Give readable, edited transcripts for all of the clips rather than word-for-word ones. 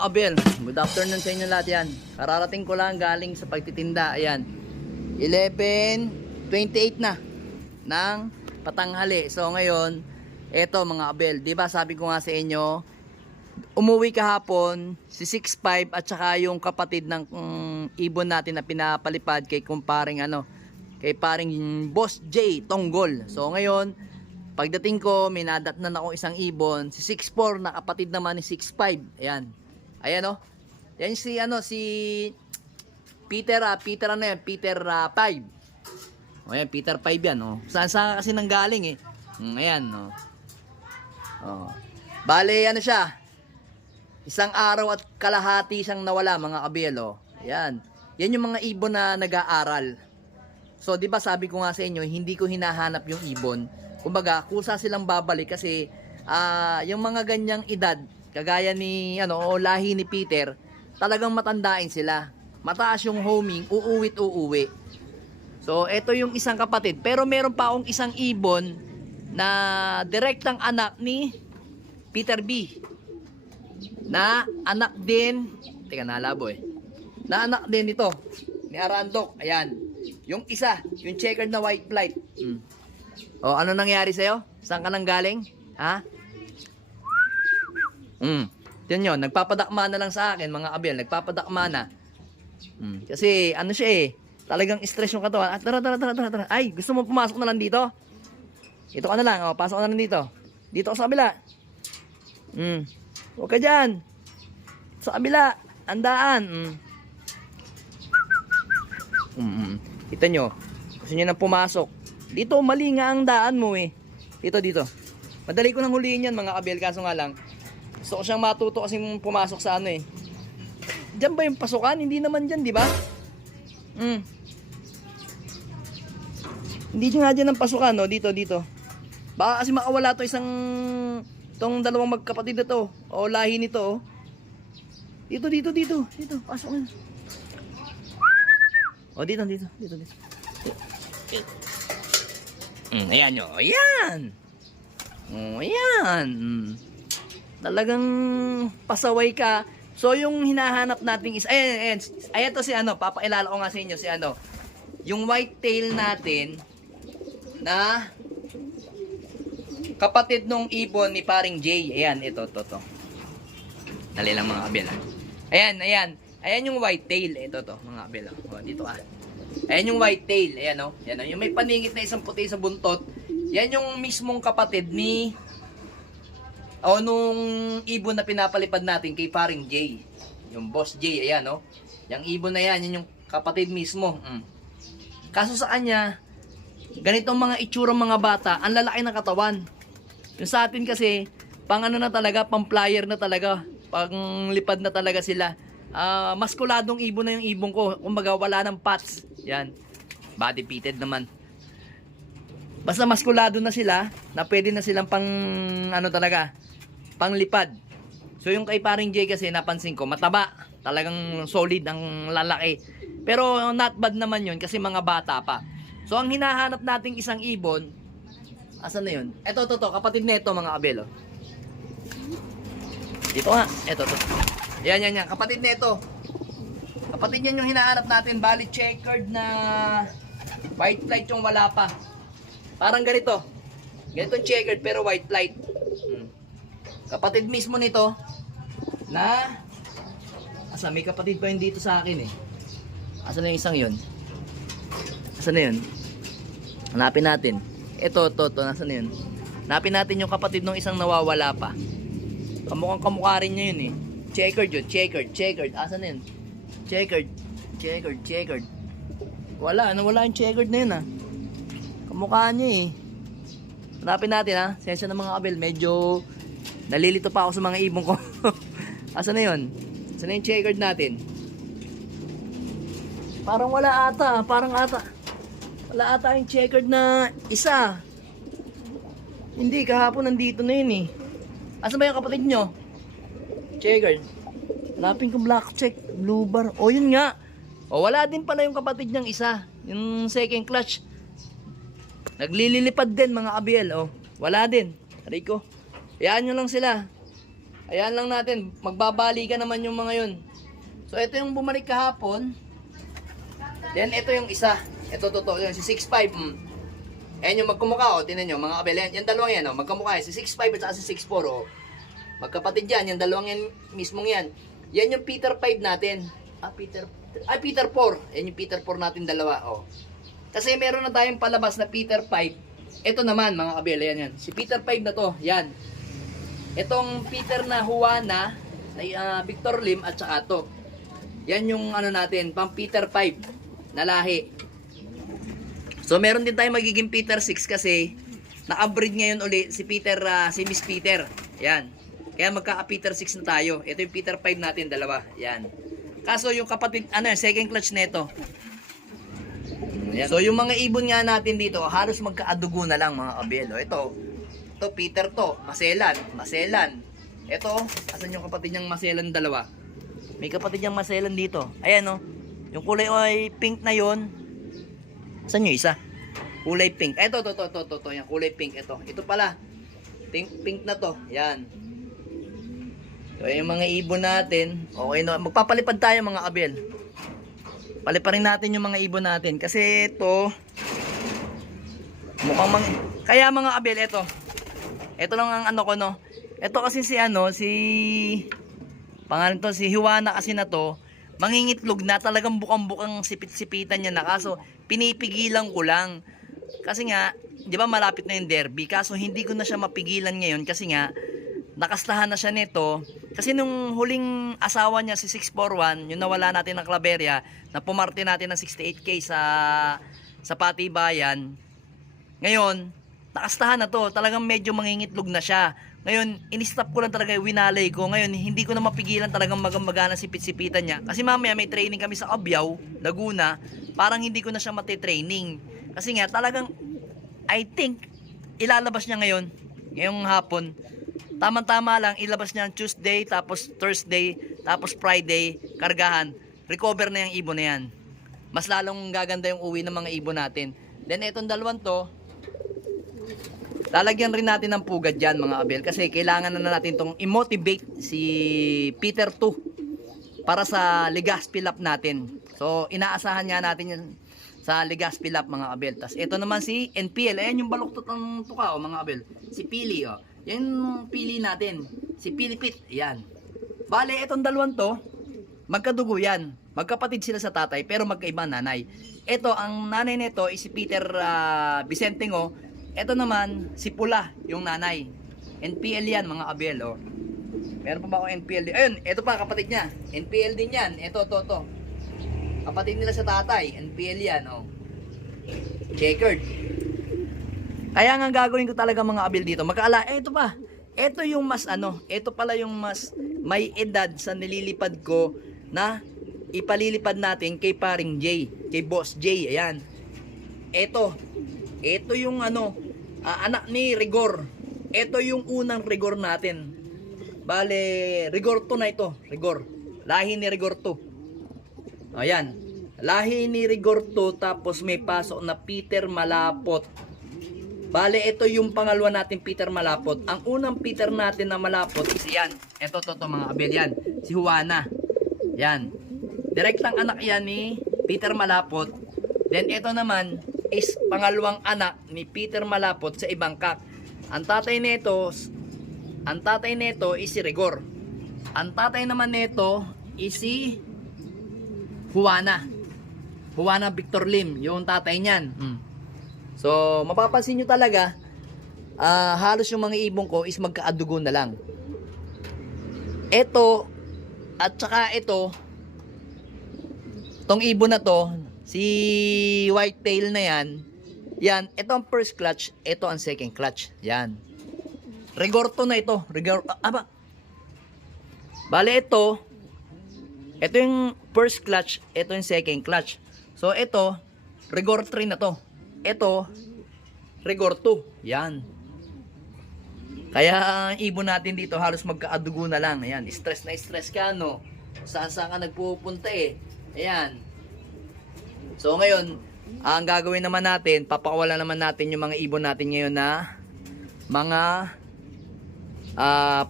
mga kabel, good afternoon sa inyo lahat yan. Kararating ko lang galing sa pagtitinda. Ayan, 11:28 na ng patanghali. So ngayon, eto mga kabel, diba sabi ko nga sa inyo, umuwi kahapon si 6'5" at saka yung kapatid ng ibon natin na pinapalipad kay kumparing kay paring Boss J Tonggol. So ngayon, pagdating ko, may nadatnan ako isang ibon, si 6'4" na kapatid naman ni 6'5". Ayan. Ayan oh. Yan si si Peter Peter 5. O yan, Peter 5 yan oh. Saan kasi nanggaling eh. Ayan oh. Oh. Bale siya. Isang araw at kalahati siyang nawala mga kabel oh. Ayan. Yan yung mga ibon na nag-aaral. So, 'di ba sabi ko nga sa inyo, hindi ko hinahanap yung ibon. Kumbaga, kusa silang babalik kasi yung mga ganyang edad, kagaya ni o lahi ni Peter, talagang matandain sila. Mataas yung homing, uuwi. So, ito yung isang kapatid. Pero meron pa akong isang ibon na direktang anak ni Peter B. Na anak din, teka nalabo na anak din ito, ni Arandok. Ayan. Yung isa, yung checkered na white flight. O, ano nangyari sa'yo? Saan ka nang galing? Ha? Yan yun, nagpapadakma na lang sa akin, mga kabel. Nagpapadakma na. Kasi, siya talagang stress yung katawan. Tara. Ay, gusto mo pumasok na lang dito? Ito ka na lang, pasok ka na lang dito. Dito ka sa kabila. Huwag ka dyan. Sa kabila, andaan. Kita nyo, gusto nyo na pumasok. Dito, mali nga ang daan mo eh. Dito. Madali ko nang huliin yan mga kabel, kaso nga lang, gusto ko siyang matuto kasi pumasok sa Diyan ba yung pasukan? Hindi naman dyan, di ba? Hindi nga dyan ang pasukan, no? Dito. Baka kasi makawala to tong dalawang magkapatid na to. O lahi nito, oh. Dito. Pasok na. O, dito. Ayan nyo. Ayan. Ayan. Talagang pasaway ka. So, yung hinahanap natin is, ayan to si papakilala ko nga sa inyo si yung white tail natin na kapatid nung ibon ni paring J. Ayan, ito. Dali lang mga kabel. Ayan yung white tail. Ito mga kabel. O, dito Ayan yung white tail. Ayan o. Yung may paningit na isang puti sa buntot. Yan yung mismong kapatid ni nung ibon na pinapalipad natin kay paring J. Yung Boss J. Ayan o. Yung ibon na yan yung kapatid mismo. Kaso sa kanya, ganitong mga itsurang mga bata, ang lalaki ng katawan. Yung sa atin kasi, pang na talaga, pang flyer na talaga. Pang lipad na talaga sila. Maskuladong ibon na yung ibon ko. Kumbaga wala ng pats. Yan. Body fitted naman. Basta maskulado na sila, na pwede na silang pang talaga, pang lipad. So yung kay paring J kasi napansin ko, mataba. Talagang solid ang lalaki. Pero not bad naman yun kasi mga bata pa. So ang hinahanap nating isang ibon, asan na yun? Ito, kapatid nito mga kabelo. Dito nga, ito. Yan, kapatid nito. Kapatid yan yung hinahanap natin. Bali checkered na white flight yung wala pa. Parang ganito. Ganitong checkered pero white flight. Kapatid mismo nito na may kapatid pa yun dito sa akin eh. Asan na yung isang yun? Asan na yun? Hanapin natin. Ito, nasan na yun? Hanapin natin yung kapatid ng isang nawawala pa. Kamukha rin niya yun eh. Checkered yun. Checkered. Asan na yun? Checkered. Wala yung checkered na yun Kamukha niya eh. Hanapin natin Sensya ng mga kabel. Medyo nalilito pa ako sa mga ibon ko. Asan na yun? Asan na yung checkered natin? Parang wala ata. Wala ata yung checkered na isa. Hindi, kahapon nandito na yun eh. Asan ba yung kapatid nyo? Checkered. Hanapin ko black check, blue bar. O yun nga. O wala din pala yung kapatid niyang isa. Yung second clutch. Naglililipad din mga kabel. O wala din. Aray ko. Hayaan nyo lang sila. Ayan lang natin, magbabalikan naman yung mga yun. So ito yung bumalik kahapon. Then ito yung isa. Ito totoo yun, si 6'5". Ayan yung magkumukha, tinan nyo mga kabel. Yan dalawang yan, magkamukha. Si 6'5 at saka si 6'4". Magkapatid yan, yung dalawang yan mismong yan. Yan yung Peter 5 natin. Peter 4. Yan yung Peter 4 natin dalawa. Kasi meron na tayong palabas na Peter 5. Ito naman mga kabel, yan. Si Peter 5 na to, yan. Itong Peter na Juana, Victor Lim at saka to. Yan yung ano natin, pang Peter 5 na lahi. So meron din tayong magiging Peter 6 kasi naka-breed ngayon uli si Miss Peter. Yan. Kaya magkaka-Peter 6 na tayo. Ito yung Peter 5 natin, dalawa. Yan. Kaso yung kapatid, second clutch nito. Yan. So yung mga ibon nga natin dito, halos magkaadugo na lang mga kabelo. Ito Peter to, Maselan. Ito, asan yung kapatid niyang Maselan dalawa? May kapatid niyang Maselan dito. Ayan yung kulay ay pink na yon. Saan yung isa? Kulay pink. Ito, yung kulay pink. Ito pala. Pink na to. Yan. So, yung mga ibon natin. Okay no. Magpapalipad tayo mga kabel. Paliparin natin yung mga ibon natin. Kasi ito, mukhang kaya mga kabel, ito lang ang ano ko no. Ito kasi si pangalan to, si Juana kasi na to, mangingitlog na, talagang bukang-bukang sipit-sipitan niya na, kaso pinipigilan ko lang. Kasi nga, di ba malapit na yung derby, kaso hindi ko na siya mapigilan ngayon kasi nga, nakastahan na siya nito. Kasi nung huling asawa niya si 641, yung nawala natin ng Claveria, na pumarte natin ng 68K sa Patibayan, ngayon, nakastahan na to, talagang medyo mangingitlog na siya. Ngayon, in-stop ko lang talaga yung winalay ko. Ngayon, hindi ko na mapigilan talagang magamagana sipit-sipitan niya. Kasi mamaya may training kami sa Abyao, Laguna. Parang hindi ko na siya mati-training. Kasi nga, talagang, I think, ilalabas niya ngayong hapon. Tama-tama lang, ilabas niya Tuesday, tapos Thursday, tapos Friday, kargahan. Recover na yung ibon na yan. Mas lalong gaganda yung uwi ng mga ibon natin. Then, itong dalawang to, lalagyan rin natin ng pugad dyan mga kabel kasi kailangan na natin itong i-motivate si Peter 2 para sa Legazpi Lap natin. So inaasahan nga natin yan sa Legazpi Lap mga kabel. Tas ito naman si NPL. Ayan yung baluktot ng tuka mga kabel. Si Pili yan yung Pili natin. Si Pilipit. Yan. Bale itong dalawang to magkadugo yan. Magkapatid sila sa tatay pero magkaiba nanay. Ito ang nanay nito is si Peter Vicentingo. Ito naman, si Pula, yung nanay. NPL yan, mga kabel, Meron pa ba akong NPL? Ayun, ito pa, kapatid niya. NPL din yan. Ito. Kapatid nila sa tatay. NPL yan, Checkered. Kaya nga gagawin ko talaga mga kabel dito. Ito pa. Ito yung mas, ito pala yung mas may edad sa nililipad ko na ipalilipad natin kay paring J. Kay Boss J, ayan. Ito yung anak ni Rigor. Ito yung unang Rigor natin. Bale, Rigor 2 na ito. Rigor. Lahi ni Rigor 2. Ayan. Lahi ni Rigor 2 tapos may pasok na Peter Malapot. Bale, ito yung pangalawa natin Peter Malapot. Ang unang Peter natin na Malapot is yan. Ito mga kabel yan. Si Juana. Yan. Direktang anak yan ni Peter Malapot. Then ito naman is pangalawang anak ni Peter Malapot sa ibang kak. Ang tatay nito is si Rigor. Ang tatay naman nito is si Juana Victor Lim, yung tatay niyan. So mapapansin nyo talaga halos yung mga ibon ko is magkaadugo na lang. Ito at saka ito, tong ibon na to, si whitetail na yan, ito ang first clutch, ito ang second clutch. Yan. Rigor to na ito. Bale ito yung first clutch, ito yung second clutch. So ito, Rigor 3 na to. Ito, Rigor 2. Yan. Kaya ang ibon natin dito halos magkaadugo na lang. Ayan, stress na stress ka, Saan ka nagpupunta Ayan. So ngayon, ang gagawin naman natin, papakawalan naman natin yung mga ibon natin ngayon na mga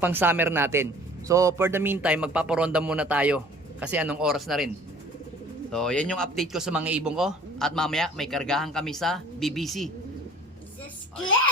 pang summer natin. So, for the meantime, magpaparonda muna tayo. Kasi anong oras na rin. So, yan yung update ko sa mga ibong ko. At mamaya, may kargahan kami sa BBC. Sis Claire!